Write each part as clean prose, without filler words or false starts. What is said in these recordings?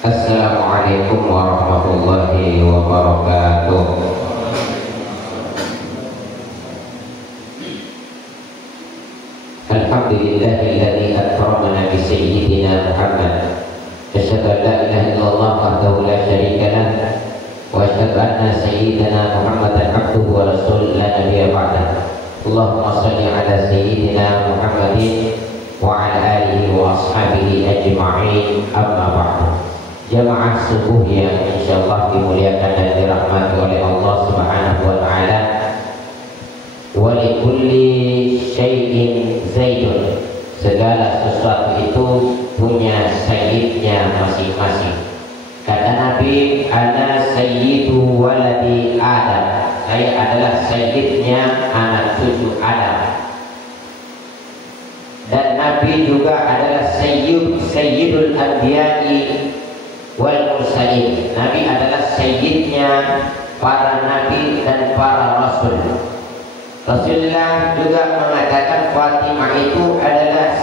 Assalamualaikum warahmatullahi wabarakatuh. Alhamdulillahilladzi akramana bi sayyidina Muhammad. Asyhadu an la ilaha illallah wahdahu la syarika lah wa asyhadu anna sayyidina Muhammadan abduhu wa rasuluhu la nabiyya ba'dah. Allahumma shalli ala sayyidina Muhammadin wa ala alihi wa ashabihi ajma'in, amma ba'du. Jamaah subuh yang insyaallah dimuliakan dan dirahmati oleh Allah Subhanahu wa taala. Wa li kulli syai'in zaidun. Segala sesuatu itu punya sayyidnya masing-masing. Kata Nabi, ana sayyidu waladi Adam. Saya adalah sayyidnya anak cucu Adam. Dan Nabi juga adalah sayyidul anbiya'i wal mursalin. Nabi adalah sayyidnya para nabi dan para rasul. Rasulullah juga mengatakan Fatimah itu adalah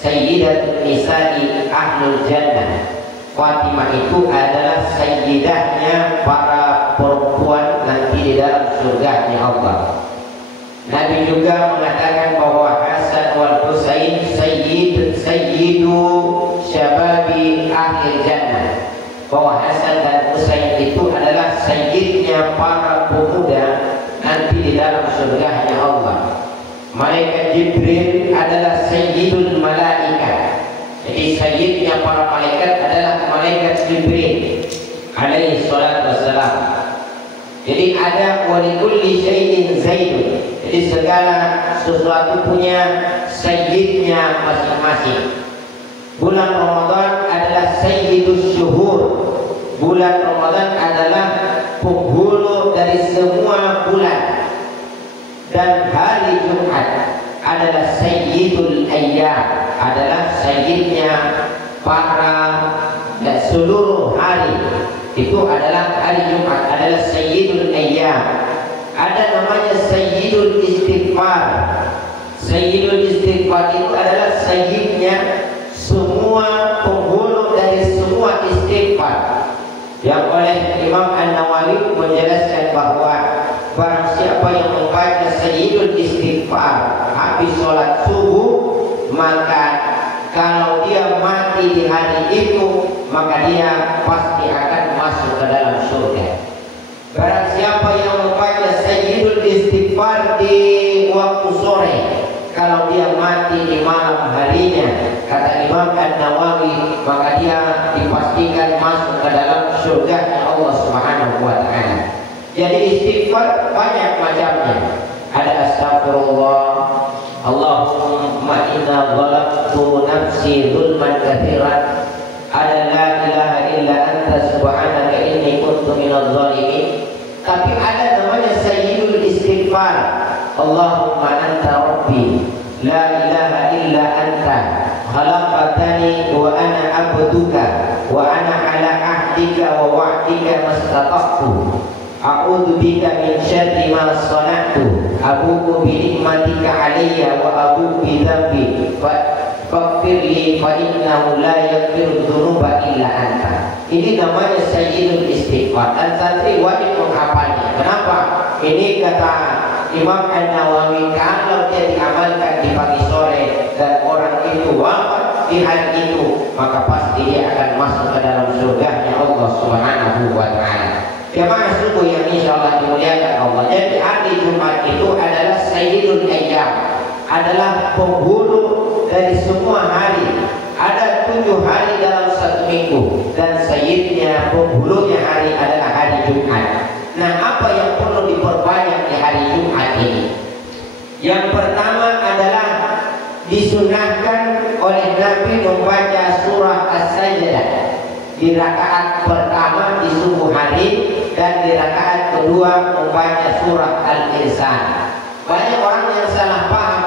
sayyidatun nisa'i ahlul jannah. Fatimah itu adalah sayyidahnya para perempuan nanti di dalam surganya Allah. Nabi juga mengatakan bahwa Hasan wal Husain sayyidu syababi ahlil jannah. Bahwa Hasan dan Husain itu adalah sayyidnya para pemuda nanti di dalam surganya Allah. Malaikat Jibril adalah sayyidul malaikat. Jadi sayyidnya para malaikat adalah malaikat Jibril alaihi salatu wassalam. Jadi ada walikulli syai'in zaidun. Jadi segala sesuatu punya sayyidnya masing-masing. Bulan Ramadan adalah sayyidus syuhur. Bulan Ramadan adalah penghulu dari semua bulan. Dan hari Jumat adalah sayyidul ayyam, adalah sayyidnya para seluruh hari. Itu adalah hari Jumat, adalah sayyidul ayyam. Ada namanya sayyidul istighfar. Sayyidul istighfar itu adalah sayyidnya semua penghulu dari semua istighfar. Yang oleh Imam An-Nawawi menjelaskan bahwa barang siapa yang membaca sayyidul istighfar habis sholat subuh, maka kalau dia mati di hari itu, maka dia pasti akan masuk ke dalam surga. Barang siapa yang membaca sayyidul istighfar di waktu sore, kalau dia mati di malam harinya, kata Imam An-Nawawi, maka dia dipastikan masuk ke dalam surga Allah Subhanahu wa taala. Jadi istighfar banyak macamnya. Ada astagfirullah, Allahumma inna zalamtu nafsi zulman katsiran, ada la ilaha illa anta subhanaka inni kuntu minadh dhalimin. Tapi ada namanya sayyidul istighfar, Allahumma anta rabbi la ilaha illa anta khalaqtani wa ana abduka wa ana ala ahdika wa wa'dika mastata'tu a'udzu bika min syarri ma sana'tu abu'u bi ni'matika 'alayya wa abu'u bi dhanbi faghfirli fa innahu la yaghfiru dzunuba illa anta. Ini namanya sayyidul istighfar dan santri wajib menghafalnya. Kenapa? Ini kata Imam An-Nawawi, kalau dia diamalkan di pagi sore dan orang itu wafat di hari itu, maka pasti dia akan masuk ke dalam surganya Allah Subhanahu wa taala. Jamaah subuh yang insyaallah dimuliakan Allah. Jadi hari Jumat itu adalah sayyidul ayyam, adalah penghulu dari semua hari. Ada 7 hari dalam satu minggu dan sayyidnya penghulunya hari adalah hari Jumat. Nah, apa yang perlu diperbanyak di hari Jumat ini? Yang pertama adalah disunahkan oleh Nabi membaca surah As-Sajdah di rakaat pertama di subuh hari dan di rakaat kedua membaca surah Al-Insan. Banyak orang yang salah paham,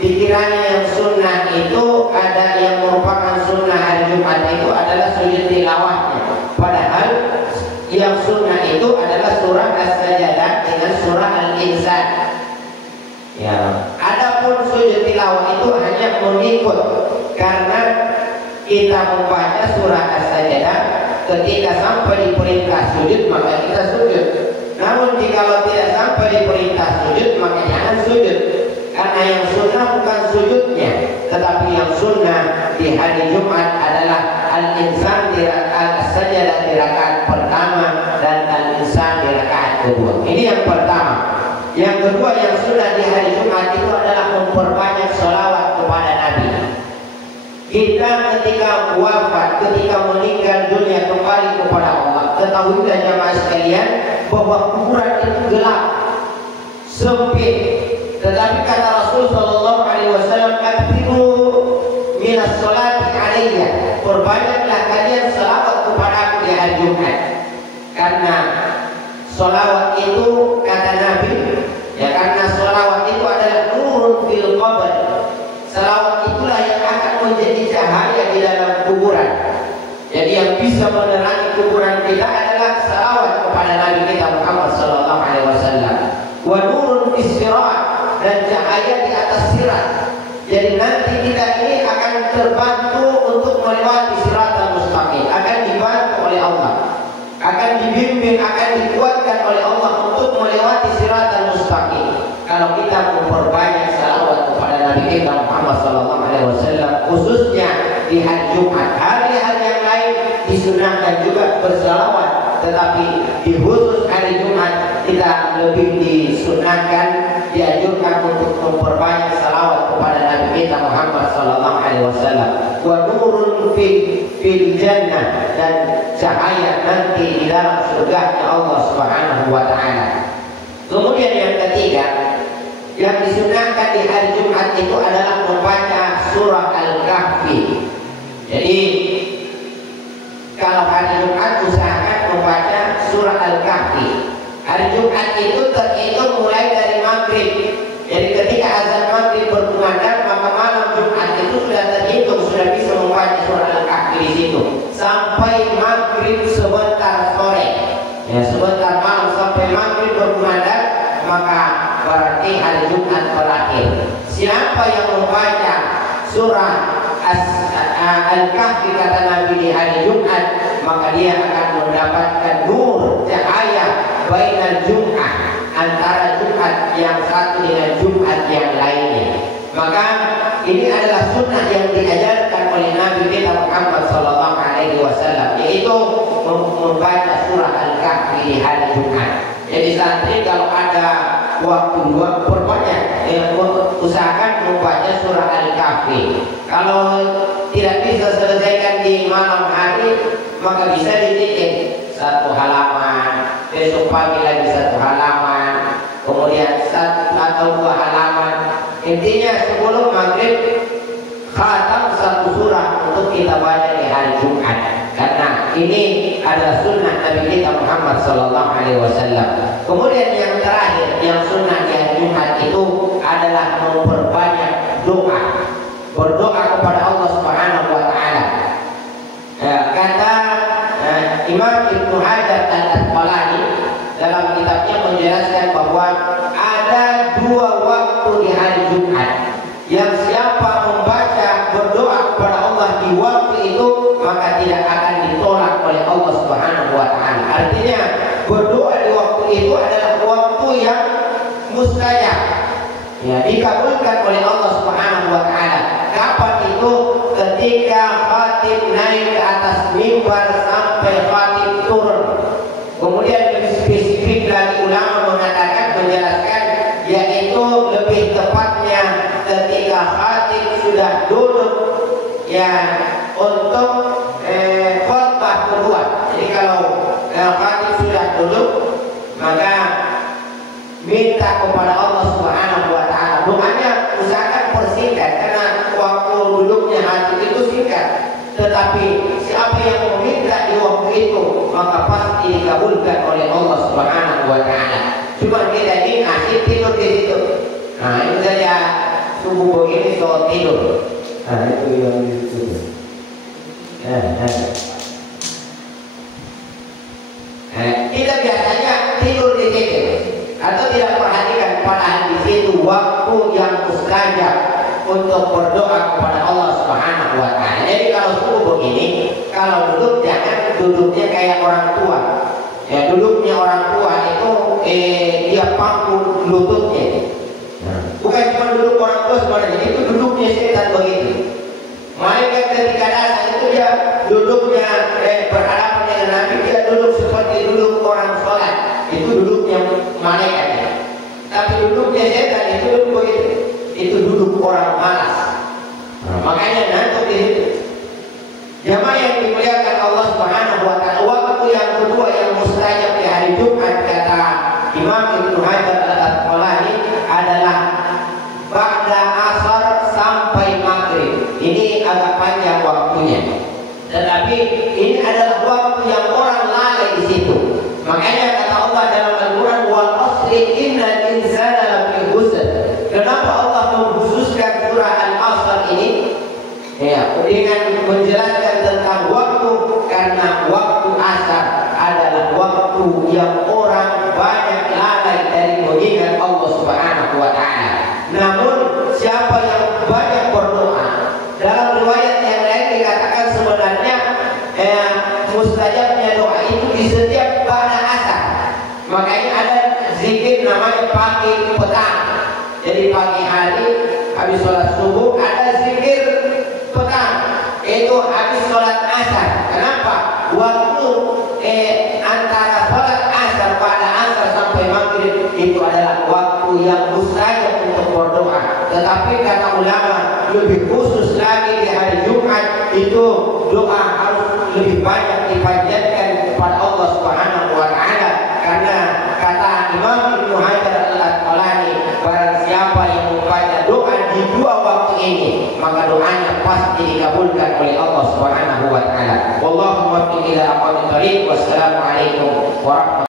pikirannya yang sunnah itu ada yang merupakan sunnah hari Jumat itu adalah sujud tilawahnya. Padahal yang sunnah itu adalah surah As-Sajdah dengan surah Al-Insan. Ya, adapun sujud tilawah itu hanya mengikut, karena kita membaca surah As-Sajdah, ketika sampai di perintah sujud maka kita sujud. Namun jika tidak sampai di perintah sujud maka jangan sujud. Karena yang sunnah bukan sujudnya, tetapi yang sunnah di hari Jumat adalah al-insan di al-sajdah di rakaat pertama dan al-insan di rakaat kedua. Ini yang pertama. Yang kedua yang sunnah di hari Jumat itu adalah memperbanyak sholawat kepada Nabi. Kita ketika wafat, ketika meninggal dunia kembali kepada Allah, ketahuilah jemaah sekalian bahwa kuburan itu gelap, sempit. Tetapi kata Rasul sallallahu alaihi wasallam, "Aktsiru minas sholati alayya." Perbanyaklah kalian selawat kepadaku di hari Jumat. Karena sholawat itu kata Nabi, ya karena sholawat itu adalah nurun fil qabr. Sholawat itulah yang akan menjadi cahaya di dalam kuburan. Jadi yang bisa menerangi kuburan kita adalah sholawat kepada Nabi kita Muhammad sallallahu alaihi wasallam. Wa nurun fis sirat, dan cahaya di atas sirat. Jadi nanti kita ini akan terbantu untuk melewati siratal mustaqim, akan dibantu oleh Allah, akan dibimbing, akan dikuatkan oleh Allah untuk melewati siratal mustaqim. Kalau kita memperbanyak salawat kepada Nabi kita Muhammad SAW, khususnya di hari Jumat. Hari-hari yang lain disunahkan juga bersalawat, tetapi di khusus hari Jumat kita lebih disunahkan, dianjurkan untuk memperbanyak salawat kepada Nabi kita Muhammad SAW. Wa nurun fil jannah, dan cahaya nanti di dalam surga Allah Subhanahu wa taala. Kemudian yang ketiga yang disunahkan di hari Jumat itu adalah membaca surah Al-Kahfi. Jadi kalau hari Jumat usahakan membaca surah Al-Kahfi. Hari Jumat itu terhitung mulai dari maghrib. Jadi ketika azan maghrib berkumandang maka malam Jumat itu sudah terhitung, sudah bisa membaca surah Al-Kahfi di situ sampai maghrib sebentar sore. Ya, sebentar malam sampai maghrib berkumandang maka berarti hari Jumat berakhir. Siapa yang membaca surah Al-Kahfi kata Nabi di hari Jumat, maka dia akan mendapatkan nur, cahaya bainal Jum'ah, antara Jumat yang satu dengan Jumat yang lainnya. Maka ini adalah sunnah yang diajarkan oleh Nabi kita Muhammad SAW, yaitu membaca surah Al-Kahfi di hari Jumat. Jadi santri kalau ada waktu luang perbanyak, usahakan membaca surah Al-Kahfi. Kalau tidak bisa selesaikan di malam hari, maka bisa dicicil satu halaman, besok pagi lagi satu halaman, kemudian satu atau dua halaman. Intinya sebelum maghrib khatam satu surah untuk kita baca di hari Jumat. Karena ini adalah sunnah Nabi kita Muhammad SAW. Kemudian yang terakhir, yang sunnah di hari Jumat itu adalah memperbanyak doa, berdoa kepada Allah Subhanahu wa taala. Kata Imam Ibnu Hajar Al-Asqalani dalam kitabnya menjelaskan bahwa ada dua waktu di hari Jumat yang siapa membaca berdoa kepada Allah di waktu itu maka tidak akan ditolak oleh Allah Subhanahu wa taala. Artinya berdoa di waktu itu adalah waktu yang mustajab, ya, dikabulkan oleh Allah Subhanahu wa taala. Kapan itu? Ketika khatib naik ke atas mimbar sampai khatib turun. Kemudian lebih spesifik lagi ulama mengatakan, menjelaskan, yaitu lebih tepatnya ketika khatib sudah duduk, ya, untuk khutbah kedua. Jadi kalau khatib sudah duduk maka minta kepada Allah Subhanahu wa taala. Doanya usahakan persingkat karena waktu duduknya hati itu singkat. Tetapi siapa yang meminta di waktu itu maka pasti dikabulkan oleh Allah Subhanahu wa taala. Cuma kita ini asik tidur di situ. Nah, itu saja subuh begini soal tidur. Nah, itu yang itu. Kita biasanya tidur di situ atau tidak perhatikan, padahal di situ waktu yang mustajab untuk berdoa kepada Allah Subhanahu wa taala. Jadi kalau subuh ini, kalau duduk jangan duduknya kayak orang tua. Ya, duduknya orang tua itu dia pangku lututnya. Bukan cuma duduk orang tua sebenarnya, itu duduknya setan begitu. Malaikat ketika datang itu dia duduknya berhadapan dengan Nabi, dia duduk seperti duduk orang sholat. Itu duduknya malaikat. Tapi duduknya setan itu duduk begitu. Itu duduk orang malas. Makanya ngantuk di situ. Jamaah yang dimuliakan Allah Subhanahu wa taala, waktu yang kedua yang mustajab di hari Jumat kata Imam Ibnu Hajar Al-Asqalani adalah ba'da asar sampai maghrib. Ini agak panjang waktunya. Tetapi ini adalah waktu yang orang lalai di situ. Makanya kata Allah dalam Al-Qur'an, wal asri innal insana lafi khusr. Kenapa Allah mengkhususkan surah Al-Asr ini? Ya, dengan menjelaskan tentang waktu, karena waktu asar adalah waktu yang orang banyak lalai dari mengingat Allah Subhanahu wa taala. Namun siapa yang banyak berdoa, dalam riwayat yang lain dikatakan sebenarnya mustajabnya doa itu di setiap pada asar. Makanya ada zikir namanya pagi petang. Jadi pagi hari habis sholat subuh ada zikir petang, itu habis sholat asar. Kenapa? Waktu antara sholat asar pada asar sampai maghrib itu adalah waktu yang mustajab untuk berdoa. Tetapi kata ulama lebih khusus lagi di hari Jumat itu doa harus lebih banyak dipanjatkan kepada Allah Subhanahu wa taala, karena kata Imam Ibnu Hajar Al-Asqalani, barang siapa yang membaca doa di dua waktu ini maka doanya pasti dikabulkan oleh Allah Subhanahu wa taala. Wallahu muwaffiq ila aqwamit thoriq. Wassalamualaikum warahmatullahi wabarakatuh.